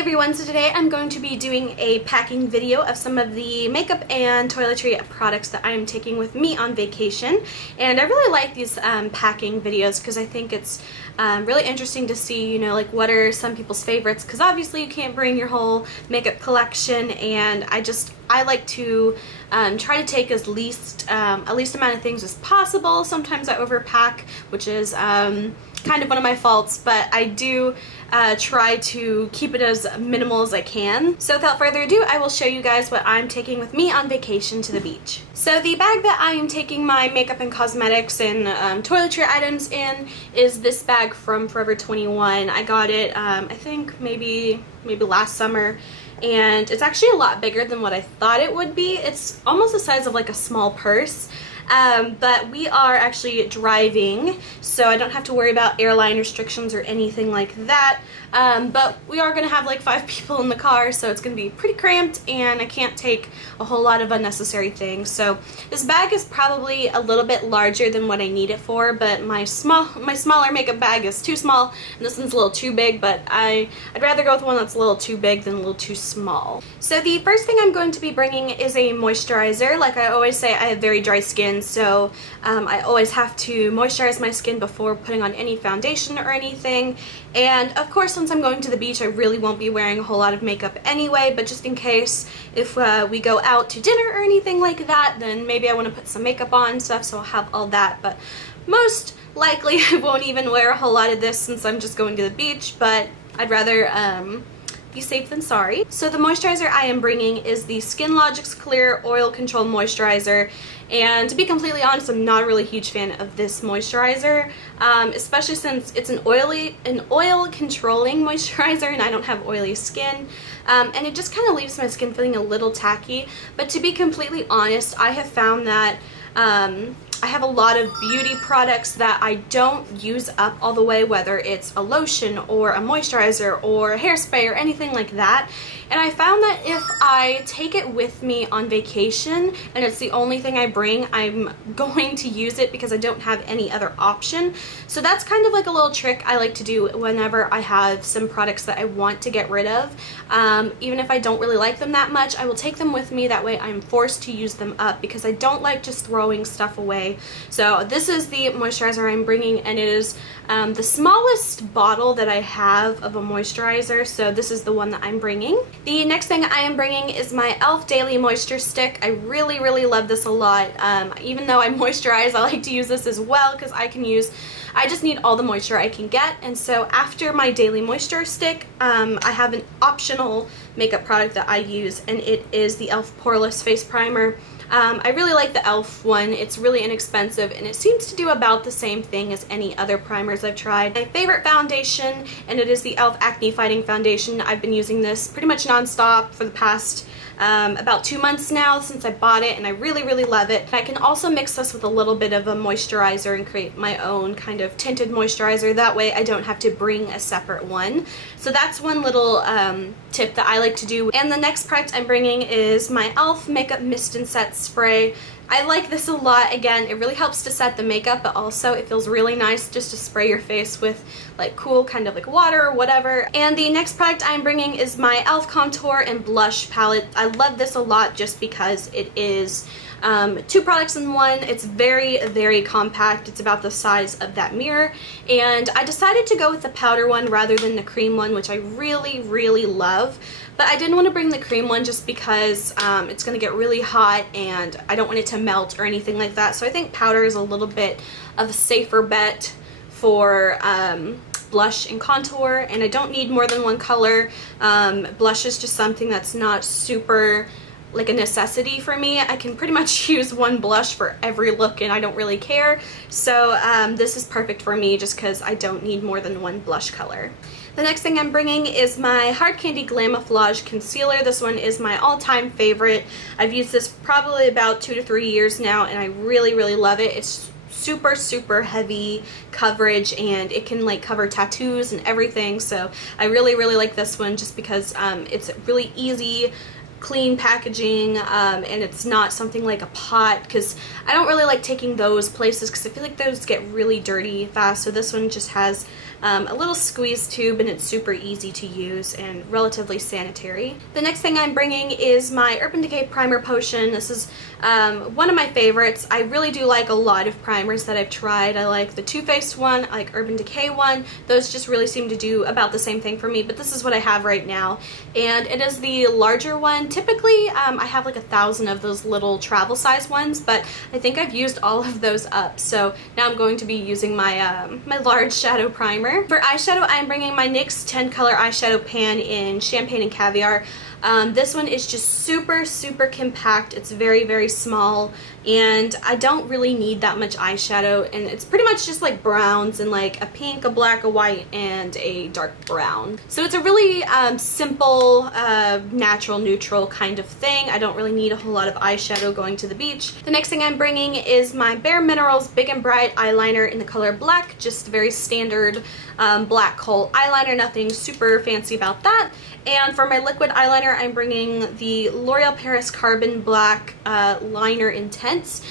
everyone, so today I'm going to be doing a packing video of some of the makeup and toiletry products that I am taking with me on vacation. And I really like these packing videos because I think it's really interesting to see, like what are some people's favorites, because obviously you can't bring your whole makeup collection, and I like to try to take at least amount of things as possible. Sometimes I overpack, which is kind of one of my faults, but I do try to keep it as minimal as I can. So without further ado, I will show you guys what I'm taking with me on vacation to the beach. So the bag that I am taking my makeup and cosmetics and toiletry items in is this bag from Forever 21. I got it I think maybe last summer, and it's actually a lot bigger than what I thought it would be. It's almost the size of like a small purse. But we are actually driving, so I don't have to worry about airline restrictions or anything like that. But we are going to have like 5 people in the car, so it's going to be pretty cramped, and I can't take a whole lot of unnecessary things. So this bag is probably a little bit larger than what I need it for, but my smaller makeup bag is too small, and this one's a little too big, but I'd rather go with one that's a little too big than a little too small. So the first thing I'm going to be bringing is a moisturizer. Like I always say, I have very dry skin, so I always have to moisturize my skin before putting on any foundation or anything. And of course, since I'm going to the beach, I really won't be wearing a whole lot of makeup anyway, but just in case, if we go out to dinner or anything like that, then maybe I want to put some makeup on and stuff, so I'll have all that. But most likely I won't even wear a whole lot of this since I'm just going to the beach, but I'd rather be safe than sorry. So the moisturizer I am bringing is the Skin Logic's Clear Oil Control Moisturizer, and to be completely honest, I'm not a really huge fan of this moisturizer, especially since it's an oil controlling moisturizer and I don't have oily skin, and it just kind of leaves my skin feeling a little tacky. But to be completely honest, I have found that I have a lot of beauty products that I don't use up all the way, whether it's a lotion or a moisturizer or a hairspray or anything like that. And I found that if I take it with me on vacation and it's the only thing I bring, I'm going to use it because I don't have any other option. So that's kind of like a little trick I like to do whenever I have some products that I want to get rid of. Even if I don't really like them that much, I will take them with me. That way I'm forced to use them up because I don't like just throwing stuff away. So this is the moisturizer I'm bringing, and it is the smallest bottle that I have of a moisturizer, so this is the one that I'm bringing. The next thing I am bringing is my e.l.f. Daily Moisture Stick. I really love this a lot. Even though I moisturize, I like to use this as well because I just need all the moisture I can get. And so after my Daily Moisture Stick, I have an optional makeup product that I use, and it is the e.l.f. Poreless Face Primer. I really like the e.l.f. one. It's really inexpensive, and it seems to do about the same thing as any other primers I've tried. My favorite foundation, and it is the e.l.f. Acne Fighting Foundation. I've been using this pretty much non-stop for the past about 2 months now since I bought it, and I really love it. I can also mix this with a little bit of a moisturizer and create my own kind of tinted moisturizer. That way I don't have to bring a separate one. So that's one little tip that I like to do. And the next product I'm bringing is my e.l.f. Makeup Mist and Set Spray. I like this a lot. Again, it really helps to set the makeup, but also it feels really nice just to spray your face with like cool kind of like water or whatever. And the next product I'm bringing is my e.l.f. Contour and Blush Palette. I love this a lot just because it is 2 products in one. It's very compact. It's about the size of that mirror, and I decided to go with the powder one rather than the cream one, which I really love. But I didn't want to bring the cream one just because it's going to get really hot and I don't want it to melt or anything like that. So I think powder is a little bit of a safer bet for blush and contour, and I don't need more than one color. Blush is just something that's not super like a necessity for me. I can pretty much use one blush for every look and I don't really care. So this is perfect for me just because I don't need more than one blush color. The next thing I'm bringing is my Hard Candy Glamouflage Concealer. This one is my all-time favorite. I've used this probably about 2 to 3 years now, and I really love it. It's super heavy coverage, and it can like cover tattoos and everything. So I really like this one just because it's really easy, clean packaging, and it's not something like a pot, because I don't really like taking those places because I feel like those get really dirty fast. So this one just has a little squeeze tube, and it's super easy to use and relatively sanitary. The next thing I'm bringing is my Urban Decay Primer Potion. This is one of my favorites. I really do like a lot of primers that I've tried. I like the Too Faced one, I like Urban Decay one. Those just really seem to do about the same thing for me, but this is what I have right now. And it is the larger one. Typically, I have like 1,000 of those little travel size ones, but I think I've used all of those up. So now I'm going to be using my my large shadow primer. For eyeshadow, I'm bringing my NYX 10 color eyeshadow pan in Champagne and Caviar. This one is just super compact. It's very small, and I don't really need that much eyeshadow, and it's pretty much just like browns and like a pink, a black, a white, and a dark brown. So it's a really simple, natural, neutral kind of thing. I don't really need a whole lot of eyeshadow going to the beach. The next thing I'm bringing is my Bare Minerals Big and Bright eyeliner in the color black, just very standard black kohl eyeliner, nothing super fancy about that. And for my liquid eyeliner, I'm bringing the L'Oreal Paris Carbon Black Liner Intense.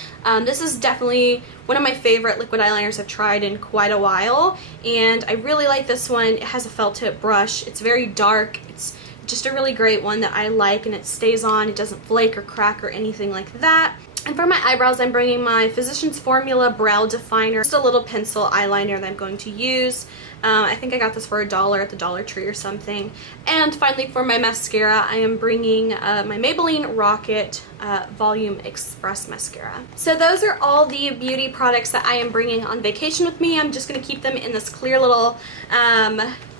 This is definitely one of my favorite liquid eyeliners I've tried in quite a while, and I really like this one. It has a felt tip brush. It's very dark. It's just a really great one that I like, and it stays on. It doesn't flake or crack or anything like that. And for my eyebrows, I'm bringing my Physicians Formula Brow Definer, just a little pencil eyeliner that I'm going to use. I think I got this for $1 at the Dollar Tree or something. And finally, for my mascara, I am bringing my Maybelline Rocket Volume Express Mascara. So those are all the beauty products that I am bringing on vacation with me. I'm just going to keep them in this clear little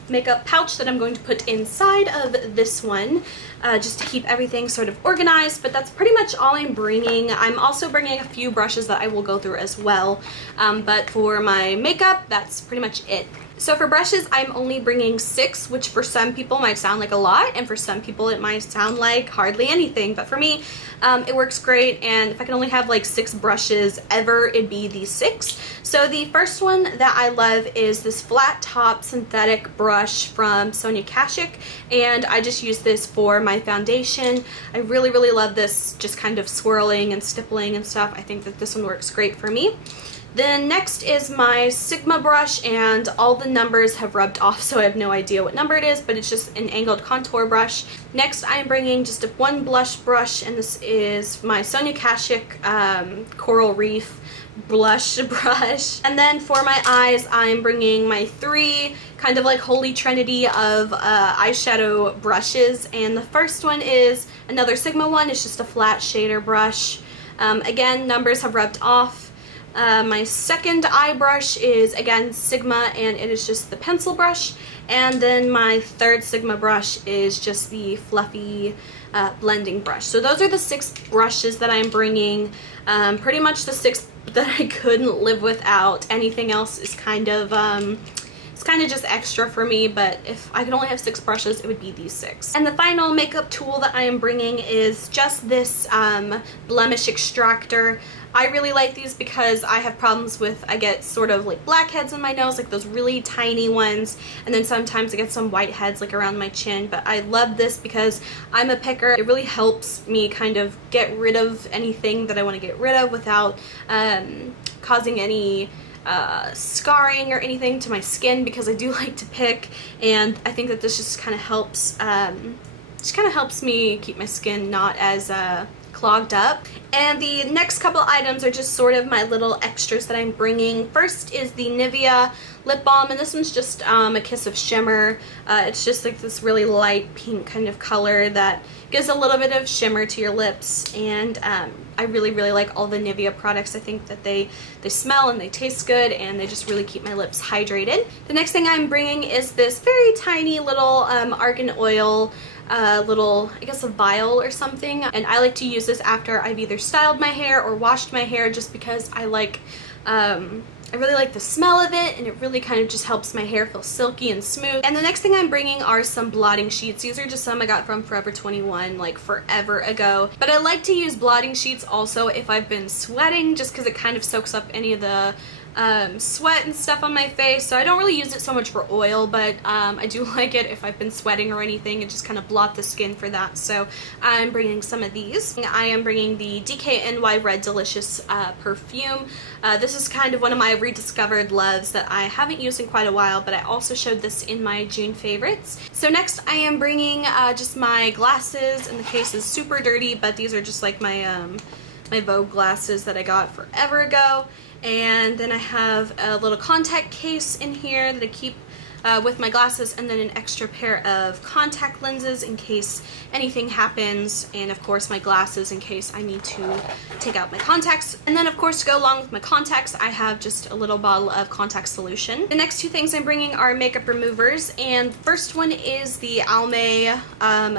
makeup pouch that I'm going to put inside of this one, just to keep everything sort of organized. But that's pretty much all I'm bringing. I'm also bringing a few brushes that I will go through as well, but for my makeup, that's pretty much it. So for brushes, I'm only bringing 6, which for some people might sound like a lot, and for some people it might sound like hardly anything, but for me, it works great. And if I can only have like 6 brushes ever, it'd be these 6. So the first one that I love is this flat top synthetic brush from Sonia Kashuk, and I just use this for my foundation. I really love this, just kind of swirling and stippling and stuff. I think that this one works great for me. Then next is my Sigma brush, and all the numbers have rubbed off, so I have no idea what number it is, but it's just an angled contour brush. Next, I'm bringing just one blush brush, and this is my Sonia Kashuk Coral Reef blush brush. And then for my eyes, I'm bringing my 3 kind of like holy trinity of eyeshadow brushes, and the first one is another Sigma one. It's just a flat shader brush. Again, numbers have rubbed off. My second eye brush is again Sigma, and it is just the pencil brush. And then my third Sigma brush is just the fluffy blending brush. So those are the 6 brushes that I'm bringing. Pretty much the 6 that I couldn't live without. Anything else is kind of it's kind of just extra for me, but if I could only have 6 brushes, it would be these 6. And the final makeup tool that I am bringing is just this blemish extractor. I really like these because I have problems with, I get sort of like blackheads on my nose, like those really tiny ones, and then sometimes I get some whiteheads like around my chin. But I love this because I'm a picker. It really helps me kind of get rid of anything that I want to get rid of without causing any scarring or anything to my skin, because I do like to pick, and I think that this just kind of helps me keep my skin not as clogged up. And the next couple items are just sort of my little extras that I'm bringing. First is the Nivea lip balm, and this one's just a kiss of shimmer. It's just like this really light pink kind of color that gives a little bit of shimmer to your lips, and I really like all the Nivea products. I think that they smell and they taste good, and they just really keep my lips hydrated. The next thing I'm bringing is this very tiny little argan oil little, I guess, a vial or something, and I like to use this after I've either styled my hair or washed my hair, just because I like I really like the smell of it, and it really kind of just helps my hair feel silky and smooth. And the next thing I'm bringing are some blotting sheets. These are just some I got from Forever 21 like forever ago. But I like to use blotting sheets also if I've been sweating, just because it kind of soaks up any of the sweat and stuff on my face, so I don't really use it so much for oil, but I do like it if I've been sweating or anything. It just kind of blot the skin for that, so I'm bringing some of these. I am bringing the DKNY Red Delicious perfume. This is kind of one of my rediscovered loves that I haven't used in quite a while, but I also showed this in my June favorites. So next I am bringing just my glasses, and the case is super dirty, but these are just like my my Vogue glasses that I got forever ago. And then I have a little contact case in here that I keep with my glasses, and then an extra pair of contact lenses in case anything happens, and of course my glasses in case I need to take out my contacts. And then of course, to go along with my contacts, I have just a little bottle of contact solution. The next two things I'm bringing are makeup removers, and the first one is the Almay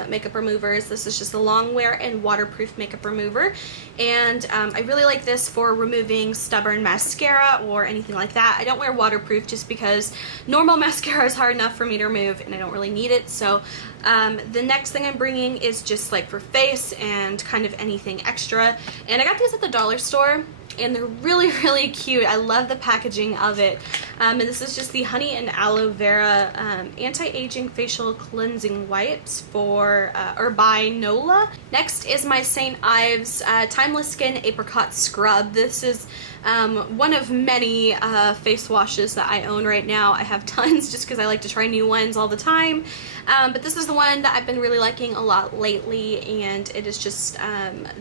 makeup removers. This is just a long wear and waterproof makeup remover, and I really like this for removing stubborn mascara or anything like that. I don't wear waterproof just because normal mascara is hard enough for me to remove and I don't really need it. So the next thing I'm bringing is just like for face and kind of anything extra, and I got these at the dollar store and they're really, really cute. I love the packaging of it. And this is just the Honey and Aloe Vera Anti-Aging Facial Cleansing Wipes for or by Nola. Next is my St. Ives Timeless Skin Apricot Scrub. This is one of many face washes that I own right now. I have tons just because I like to try new ones all the time. But this is the one that I've been really liking a lot lately, and it is just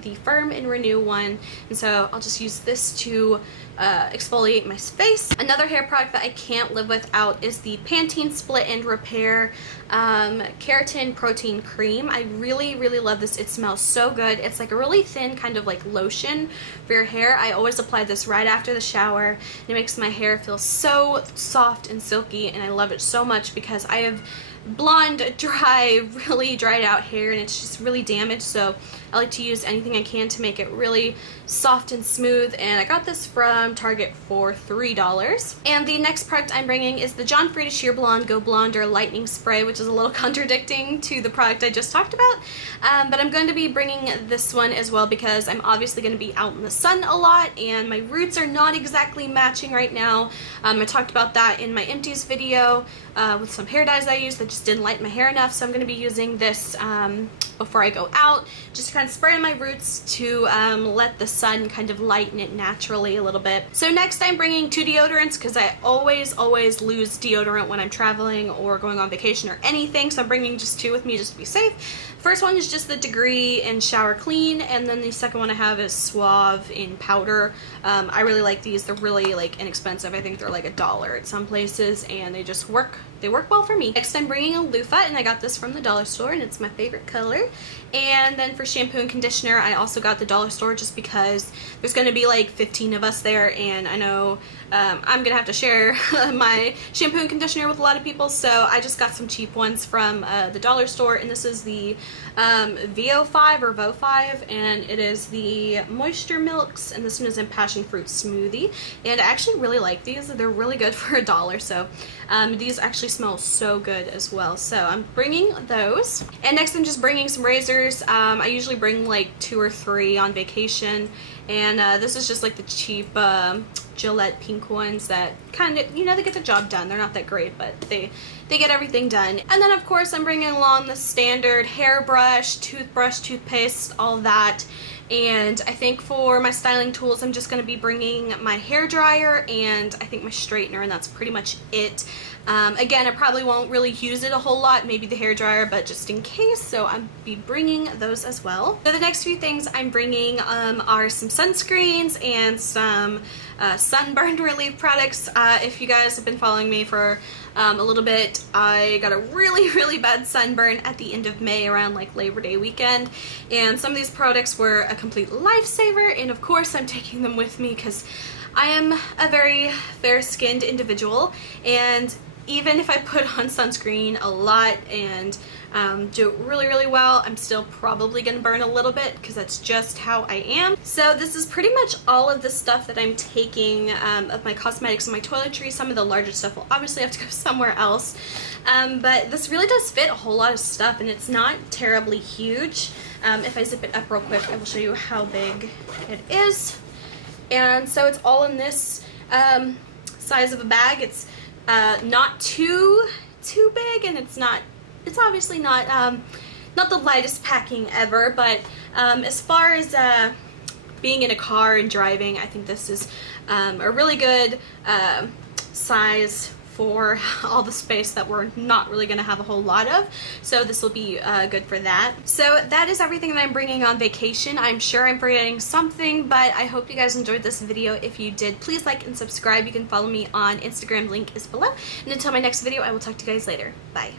the Firm and Renew one. And so I'll just use this to exfoliate my face. Another hair product that I can't live without is the Pantene Split End Repair Keratin Protein Cream. I really, really love this. It smells so good. It's like a really thin kind of like lotion for your hair. I always apply this right after the shower, and it makes my hair feel so soft and silky, and I love it so much because I have blonde, dry, really dried out hair, and it's just really damaged, so I like to use anything I can to make it really soft and smooth, and I got this from Target for $3. And the next product I'm bringing is the John Frieda Sheer Blonde Go Blonder Lightning Spray, which is a little contradicting to the product I just talked about, but I'm going to be bringing this one as well because I'm obviously going to be out in the sun a lot, and my roots are not exactly matching right now. I talked about that in my empties video with some hair dyes I used that just didn't lighten my hair enough, so I'm going to be using this before I go out, just to kind of spray on my roots to let the sun kind of lighten it naturally a little bit. So next I'm bringing two deodorants because I always lose deodorant when I'm traveling or going on vacation or anything, so I'm bringing just two with me just to be safe. First one is just the Degree in Shower Clean, and then the second one I have is Suave in Powder. I really like these. They're really like inexpensive. I think they're like $1 at some places, and they just work. They work well for me. Next I'm bringing a loofah, and I got this from the dollar store, and it's my favorite color. And then for shampoo and conditioner, I also got the dollar store just because there's going to be like 15 of us there, and I know I'm going to have to share my shampoo and conditioner with a lot of people, so I just got some cheap ones from the dollar store, and this is the VO5 or VO5, and it is the Moisture Milks, and this one is in Passion Fruit Smoothie, and I actually really like these. They're really good for $1, so these actually smell so good as well, so I'm bringing those. And next I'm just bringing some razors. I usually bring like 2 or 3 on vacation, and this is just like the cheap Gillette pink ones that kind of, you know, they get the job done. They're not that great, but they get everything done. And then of course I'm bringing along the standard hairbrush, toothbrush, toothpaste, all that. And I think for my styling tools, I'm just going to be bringing my hair dryer and I think my straightener, and that's pretty much it. Again, I probably won't really use it a whole lot, maybe the hair dryer, but just in case, so I'll be bringing those as well. So the next few things I'm bringing are some sunscreens and some sunburn relief products. If you guys have been following me for a little bit, I got a really bad sunburn at the end of May around like Labor Day weekend, and some of these products were a complete lifesaver, and of course I'm taking them with me because I am a very fair-skinned individual, and even if I put on sunscreen a lot and do it really well, I'm still probably gonna burn a little bit because that's just how I am. So this is pretty much all of the stuff that I'm taking of my cosmetics and my toiletries. Some of the larger stuff will obviously have to go somewhere else, but this really does fit a whole lot of stuff, and it's not terribly huge. If I zip it up real quick, I will show you how big it is. And so it's all in this size of a bag. It's not too big, and it's obviously not the lightest packing ever, but as far as being in a car and driving, I think this is a really good size for all the space that we're not really going to have a whole lot of, so this will be good for that. So that is everything that I'm bringing on vacation. I'm sure I'm forgetting something, but I hope you guys enjoyed this video. If you did, please like and subscribe. You can follow me on Instagram, link is below, and until my next video, I will talk to you guys later. Bye.